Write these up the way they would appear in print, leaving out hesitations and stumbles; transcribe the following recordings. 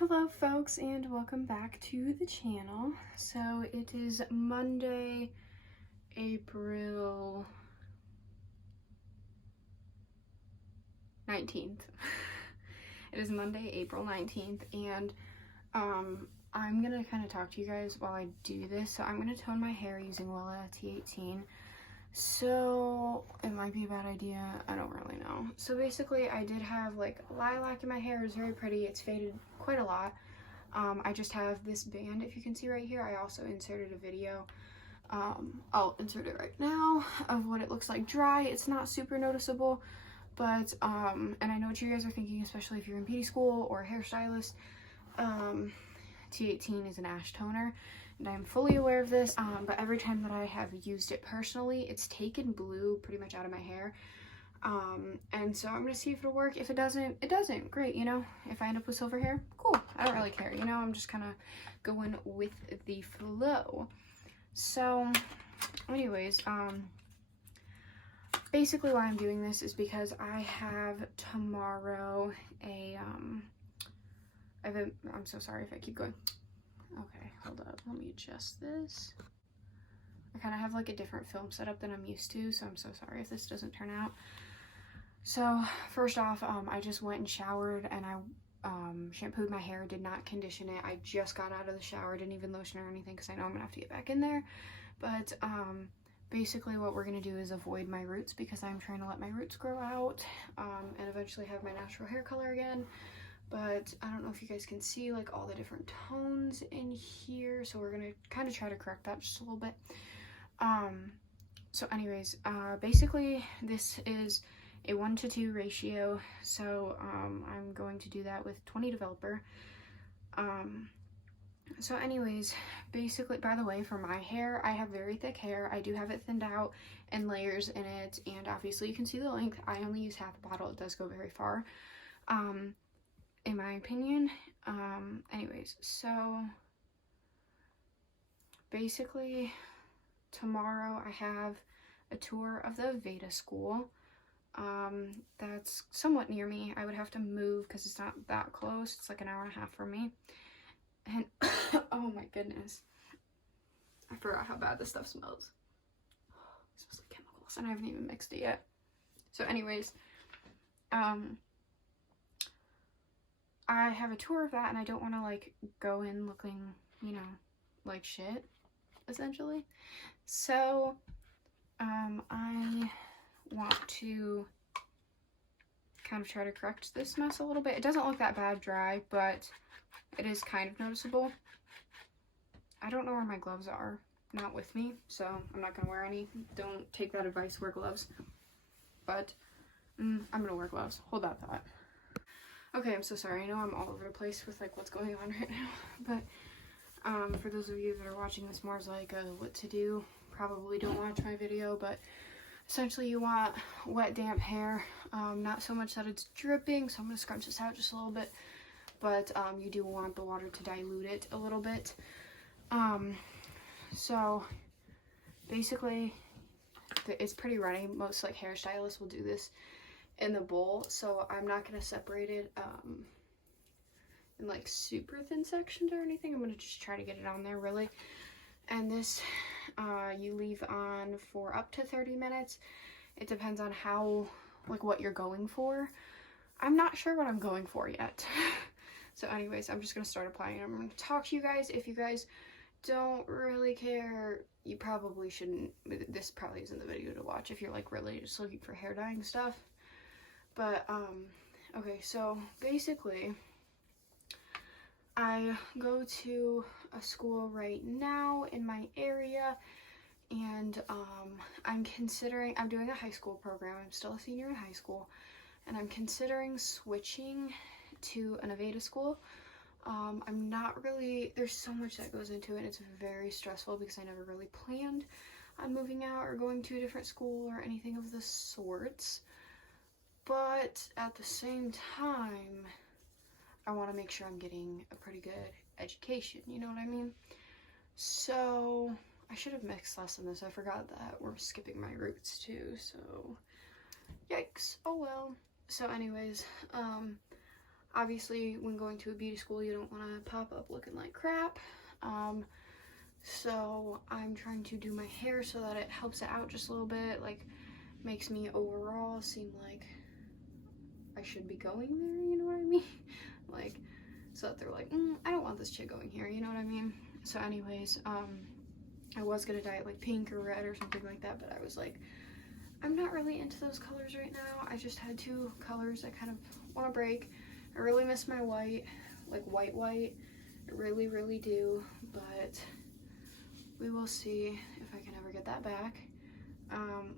Hello folks, and welcome back to the channel. So it is Monday, April 19th. It is Monday, April 19th, and I'm gonna kind of talk to you guys while I do this. So I'm gonna tone my hair using Wella T18. So it might be a bad idea, I don't really know. So basically I did have like lilac in my hair. It's very pretty. It's faded quite a lot. I just have this band, if you can see right here. I also inserted a video, I'll insert it right now, of what it looks like dry. It's not super noticeable, but and I know what you guys are thinking, especially if you're in beauty school or a hairstylist. T18 is an ash toner, and I'm fully aware of this, but every time that I have used it personally, it's taken blue pretty much out of my hair. And so I'm gonna see if it'll work. If it doesn't, it doesn't. Great, you know? If I end up with silver hair, cool. I don't really care, you know? I'm just kind of going with the flow. So, anyways, basically why I'm doing this is because I have tomorrow I'm so sorry if I keep going. Okay, hold up. Let me adjust this. I kind of have like a different film setup than I'm used to, so I'm so sorry if this doesn't turn out. So first off, I just went and showered, and I shampooed my hair, did not condition it. I just got out of the shower, didn't even lotion or anything because I know I'm gonna have to get back in there. But basically what we're gonna do is avoid my roots, because I'm trying to let my roots grow out and eventually have my natural hair color again. But I don't know if you guys can see like all the different tones in here, so we're gonna kind of try to correct that just a little bit. So anyways, basically this is a 1:2 ratio, so I'm going to do that with 20 developer. So anyways, basically, by the way, for my hair, I have very thick hair. I do have it thinned out and layers in it, and obviously you can see the length. I only use half a bottle. It does go very far, in my opinion. Anyways, so basically tomorrow I have a tour of the Veda school. That's somewhat near me. I would have to move because it's not that close. It's like an hour and a half from me. And oh my goodness, I forgot how bad this stuff smells. It smells like chemicals, and I haven't even mixed it yet. So anyways, I have a tour of that, and I don't want to like go in looking, you know, like shit, essentially. So I want to kind of try to correct this mess a little bit. It doesn't look that bad dry, but it is kind of noticeable. I don't know where my gloves are. Not with me, so I'm not gonna wear any. Don't take that advice, wear gloves. But I'm gonna wear gloves. Hold that thought. Okay, I'm so sorry. I know I'm all over the place with like what's going on right now, but for those of you that are watching this more as like a what to do, probably don't watch my video, but essentially you want wet, damp hair. Not so much that it's dripping, so I'm gonna scrunch this out just a little bit, but you do want the water to dilute it a little bit. So basically it's pretty runny. Most like hairstylists will do this in the bowl, so I'm not gonna separate it in like super thin sections or anything. I'm gonna just try to get it on there really. And this you leave on for up to 30 minutes. It depends on how, like, what you're going for. I'm not sure what I'm going for yet. So anyways, I'm just gonna start applying it. I'm gonna talk to you guys. If you guys don't really care, you probably shouldn't. This probably isn't the video to watch if you're like really just looking for hair dyeing stuff. But okay, so basically I go to a school right now in my area, and I'm doing a high school program. I'm still a senior in high school, and I'm considering switching to an Aveda school. I'm not really, there's so much that goes into it. It's very stressful because I never really planned on moving out or going to a different school or anything of the sorts. But at the same time, I want to make sure I'm getting a pretty good education, you know what I mean? So I should have mixed less in this. I forgot that we're skipping my roots too, so yikes. Oh well. So anyways, Obviously, when going to a beauty school, you don't want to pop up looking like crap. So I'm trying to do my hair so that it helps it out just a little bit, like makes me overall seem like I should be going there, you know what I mean? Like, so that they're like, I don't want this chick going here, you know what I mean? So anyways, I was gonna dye it like pink or red or something like that, but I was like, I'm not really into those colors right now. I just had 2 colors I kind of want to break. I really miss my white, like white. I really, really do, but we will see if I can ever get that back.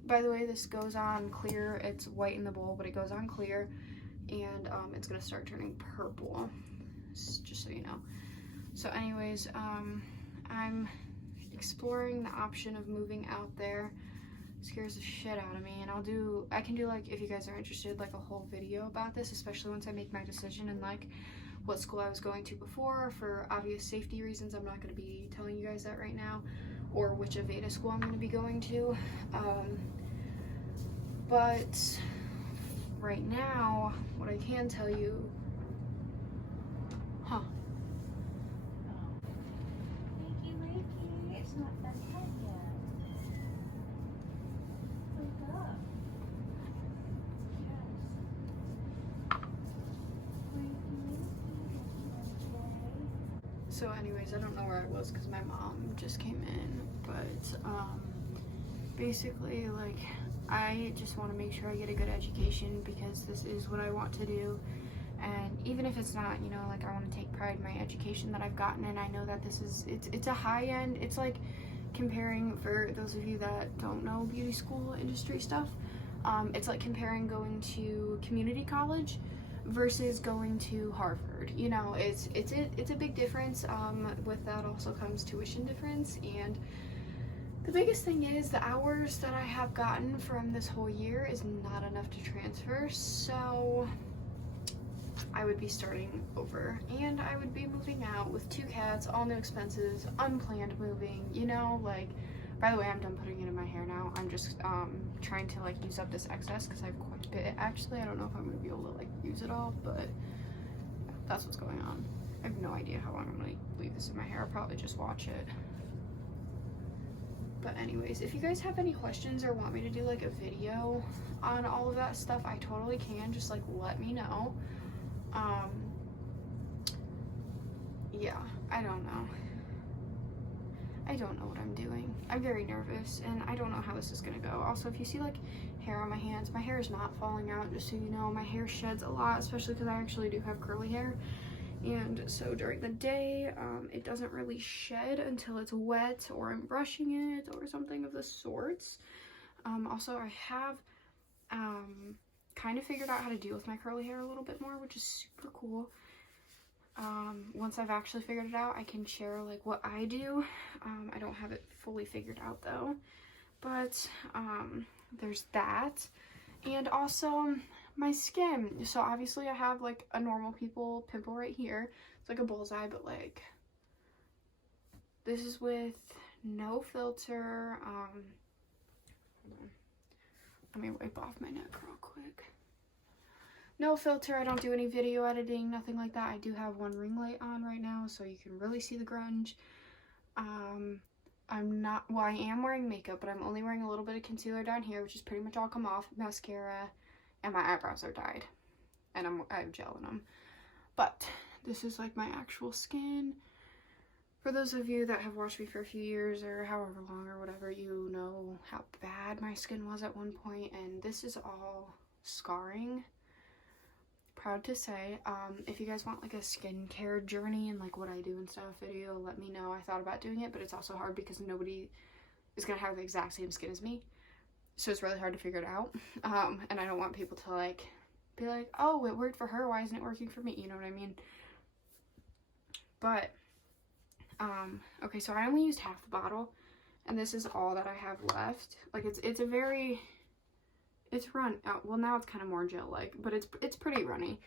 By the way, this goes on clear. It's white in the bowl, but it goes on clear, and it's gonna start turning purple, just so you know. So anyways, I'm exploring the option of moving out there. It scares the shit out of me, and I can do like, if you guys are interested, like a whole video about this, especially once I make my decision and like what school I was going to before. For obvious safety reasons, I'm not going to be telling you guys that right now, or which Aveda school I'm going to be going to. But right now, what I can tell you, Wakey, wakey, it's not bedtime yet. Wake up. Yes. Wakey, wakey, so anyways, I don't know where I was because my mom just came in, but basically, like, I just want to make sure I get a good education because this is what I want to do. And even if it's not, you know, like, I want to take pride in my education that I've gotten, and I know that this is, it's a high end. It's like comparing, for those of you that don't know beauty school industry stuff, it's like comparing going to community college versus going to Harvard. You know, it's a big difference. With that also comes tuition difference, and the biggest thing is the hours that I have gotten from this whole year is not enough to transfer, so I would be starting over, and I would be moving out with 2 cats, all new expenses, unplanned moving, you know, like, by the way, I'm done putting it in my hair now. I'm just trying to like use up this excess because I have quite a bit. Actually, I don't know if I'm gonna be able to like use it all, but that's what's going on. I have no idea how long I'm gonna leave this in my hair. I'll probably just watch it. But anyways, if you guys have any questions or want me to do like a video on all of that stuff, I totally can. Just like let me know. Yeah, I don't know. I don't know what I'm doing. I'm very nervous, and I don't know how this is gonna go. Also, if you see like hair on my hands, my hair is not falling out, just so you know. My hair sheds a lot, especially because I actually do have curly hair. And so during the day, it doesn't really shed until it's wet or I'm brushing it or something of the sorts. Also, I have kind of figured out how to deal with my curly hair a little bit more, which is super cool. Once I've actually figured it out, I can share like what I do. I don't have it fully figured out though, but there's that. And also my skin. So obviously I have like a normal people pimple right here. It's like a bullseye, but like this is with no filter. Hold on. Let me wipe off my neck real quick. No filter. I don't do any video editing, nothing like that. I do have one ring light on right now, so you can really see the grunge. I am wearing makeup, but I'm only wearing a little bit of concealer down here, which is pretty much all come off, mascara, and my eyebrows are dyed, and I have gel in them. But this is like my actual skin. For those of you that have watched me for a few years or however long or whatever, you know how bad my skin was at one point, and this is all scarring. Proud to say. If you guys want like a skincare journey and like what I do and stuff video, let me know. I thought about doing it, but it's also hard because nobody is gonna have the exact same skin as me, so it's really hard to figure it out. And I don't want people to like be like, oh, it worked for her, why isn't it working for me? You know what I mean? But okay, so I only used half the bottle, and this is all that I have left. Like it's run out. Well, now it's kind of more gel like, but it's pretty runny.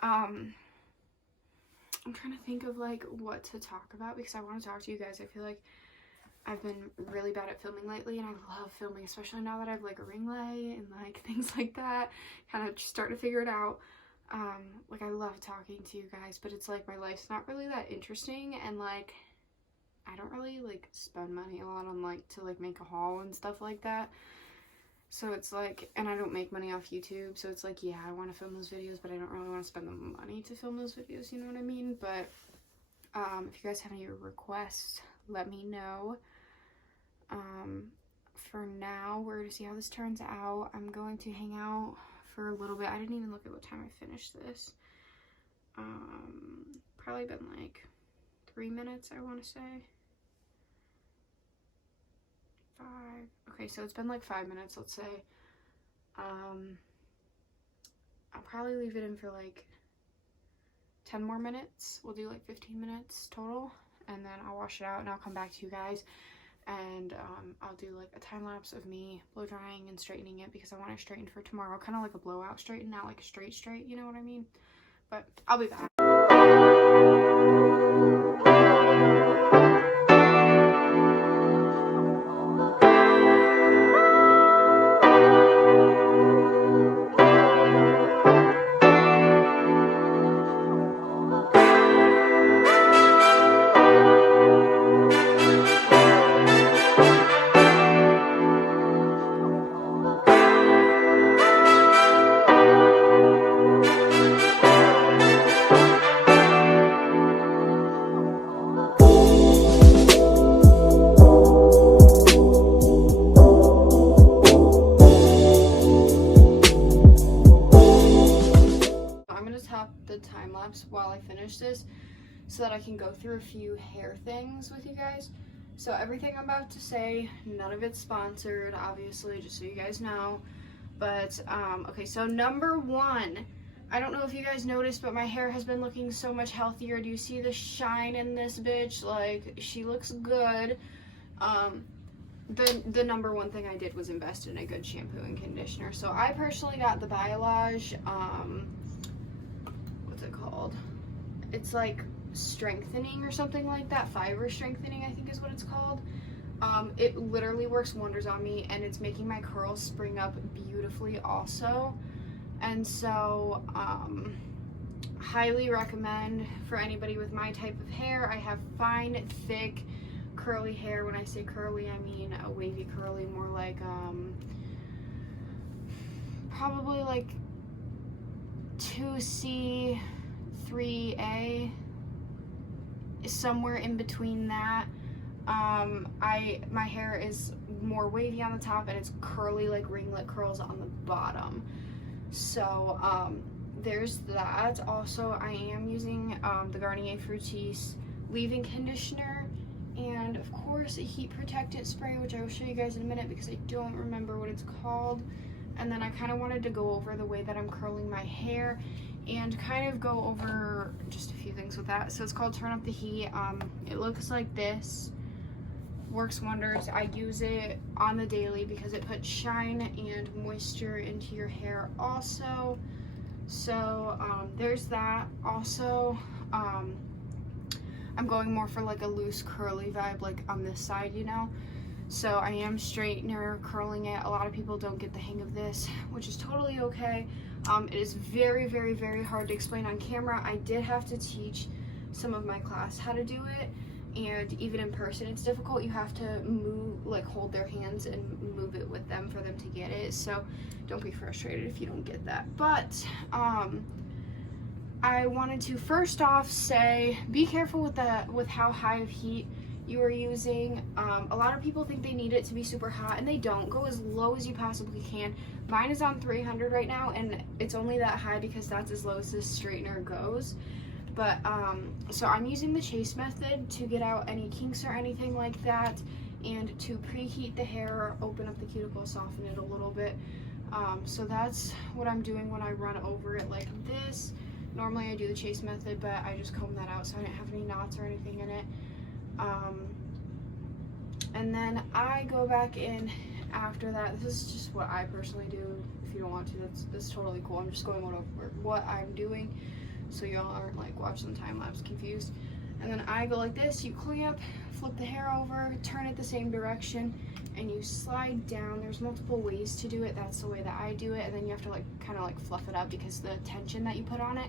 I'm trying to think of like what to talk about because I want to talk to you guys. I feel like I've been really bad at filming lately, and I love filming, especially now that I have like a ring light and like things like that. Kind of just starting to figure it out. Like, I love talking to you guys, but it's like my life's not really that interesting, and like I don't really like spend money a lot on like to like make a haul and stuff like that. So it's like, and I don't make money off YouTube, so it's like, yeah, I want to film those videos, but I don't really want to spend the money to film those videos, you know what I mean? But if you guys have any requests, let me know. For now, we're going to see how this turns out. I'm going to hang out for a little bit. I didn't even look at what time I finished this. Probably been like 3 minutes, I want to say. 5. Okay, so it's been like 5 minutes, let's say. I'll probably leave it in for like 10 more minutes. We'll do like 15 minutes total, and then I'll wash it out and I'll come back to you guys, and I'll do like a time lapse of me blow drying and straightening it, because I want it straightened for tomorrow, kind of like a blowout straighten, not like a straight, you know what I mean? But I'll be back. The time lapse while I finish this so that I can go through a few hair things with you guys. So everything I'm about to say, none of it's sponsored, obviously, just so you guys know. But okay, so number 1, I don't know if you guys noticed, but my hair has been looking so much healthier. Do you see the shine in this bitch? Like, she looks good. The number 1 thing I did was invest in a good shampoo and conditioner. So I personally got the Biolage, what's it called? It's like strengthening or something like that. Fiber strengthening, I think is what it's called. It literally works wonders on me, and it's making my curls spring up beautifully also. And so highly recommend for anybody with my type of hair. I have fine, thick, curly hair. When I say curly, I mean a wavy curly, more like probably like 2C, 3A, somewhere in between that. My hair is more wavy on the top, and it's curly like ringlet curls on the bottom. So there's that. Also, I am using the Garnier Fructis leave-in conditioner, and of course a heat protectant spray, which I will show you guys in a minute because I don't remember what it's called. And then I kind of wanted to go over the way that I'm curling my hair and kind of go over just a few things with that. So it's called Turn Up the Heat. It looks like this. Works wonders. I use it on the daily because it puts shine and moisture into your hair also. So there's that. Also, I'm going more for like a loose curly vibe, like on this side, you know. So I am straightener curling it. A lot of people don't get the hang of this, which is totally okay. It is very, very, very hard to explain on camera. I did have to teach some of my class how to do it, and even in person it's difficult. You have to move, like hold their hands and move it with them for them to get it. So don't be frustrated if you don't get that. But I wanted to first off say, be careful with how high of heat you are using. A lot of people think they need it to be super hot, and they don't. Go as low as you possibly can. Mine is on 300 right now, and it's only that high because that's as low as this straightener goes. But so I'm using the chase method to get out any kinks or anything like that, and to preheat the hair, open up the cuticle, soften it a little bit. So that's what I'm doing when I run over it like this. Normally I do the chase method, but I just comb that out so I didn't have any knots or anything in it. And then I go back in after that. This is just what I personally do. If you don't want to, that's totally cool. I'm just going over what I'm doing so y'all aren't like watching the time lapse confused. And then I go like this, you clamp, flip the hair over, turn it the same direction, and you slide down. There's multiple ways to do it. That's the way that I do it. And then you have to like kind of like fluff it up because the tension that you put on it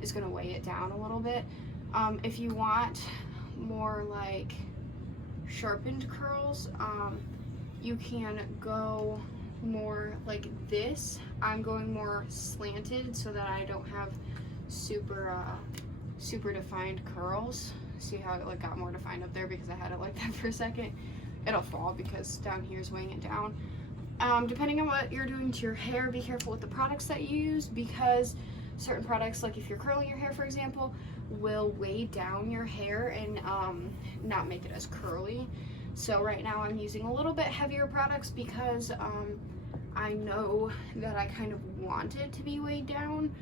is gonna weigh it down a little bit. If you want more like sharpened curls, you can go more like this. I'm going more slanted so that I don't have super defined curls. See how it like got more defined up there because I had it like that for a second. It'll fall because down here is weighing it down. Depending on what you're doing to your hair, be careful with the products that you use, because certain products, like if you're curling your hair for example, will weigh down your hair and not make it as curly. So right now I'm using a little bit heavier products because I know that I kind of want it to be weighed down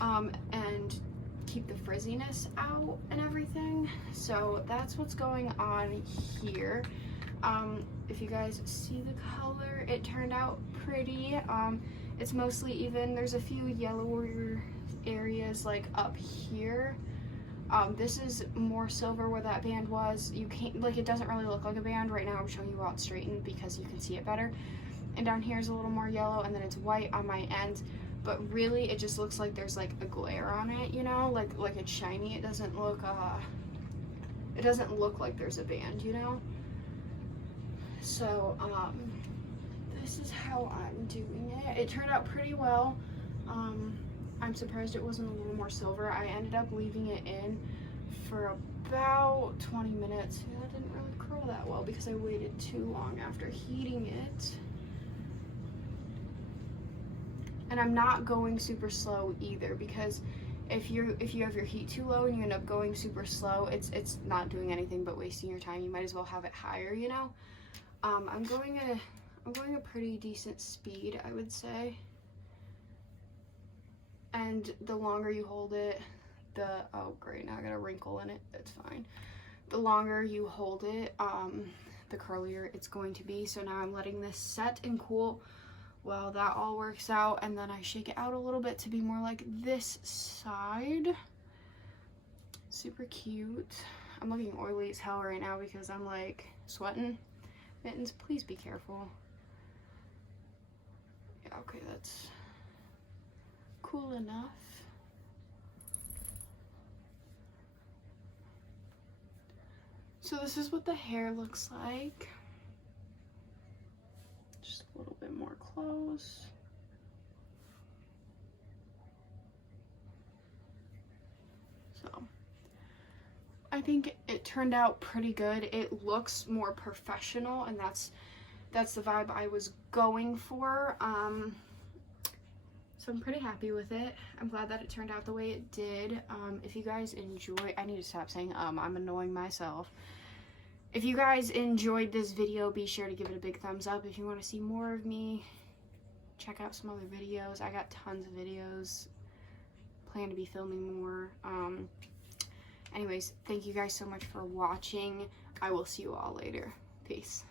and keep the frizziness out and everything. So that's what's going on here. If you guys see the color, it turned out pretty. It's mostly even. There's a few yellower areas like up here. This is more silver where that band was. You can't, like, it doesn't really look like a band. Right now I'm showing you how it's straightened because you can see it better. And down here is a little more yellow, and then it's white on my end. But really it just looks like there's like a glare on it, you know, like it's shiny. It doesn't look like there's a band, you know. So this is how I'm doing it. It turned out pretty well. I'm surprised it wasn't a little more silver. I ended up leaving it in for about 20 minutes. Yeah, that didn't really curl that well because I waited too long after heating it. And I'm not going super slow either, because if you have your heat too low and you end up going super slow, it's not doing anything but wasting your time. You might as well have it higher, you know. I'm going a pretty decent speed, I would say. And the longer you hold it, oh great, now I got a wrinkle in it. That's fine. The longer you hold it, the curlier it's going to be. So now I'm letting this set and cool while that all works out, and then I shake it out a little bit to be more like this side. Super cute. I'm looking oily as hell right now because I'm like sweating. Mittens, please be careful. Yeah, okay, that's cool enough. So this is what the hair looks like. Just a little bit more close. So I think it turned out pretty good. It looks more professional, and that's the vibe I was going for. So I'm pretty happy with it. I'm glad that it turned out the way it did. If you guys enjoy, I need to stop saying I'm annoying myself. If you guys enjoyed this video, be sure to give it a big thumbs up. If you want to see more of me, check out some other videos. I got tons of videos. Plan to be filming more. Anyways, thank you guys so much for watching. I will see you all later. Peace.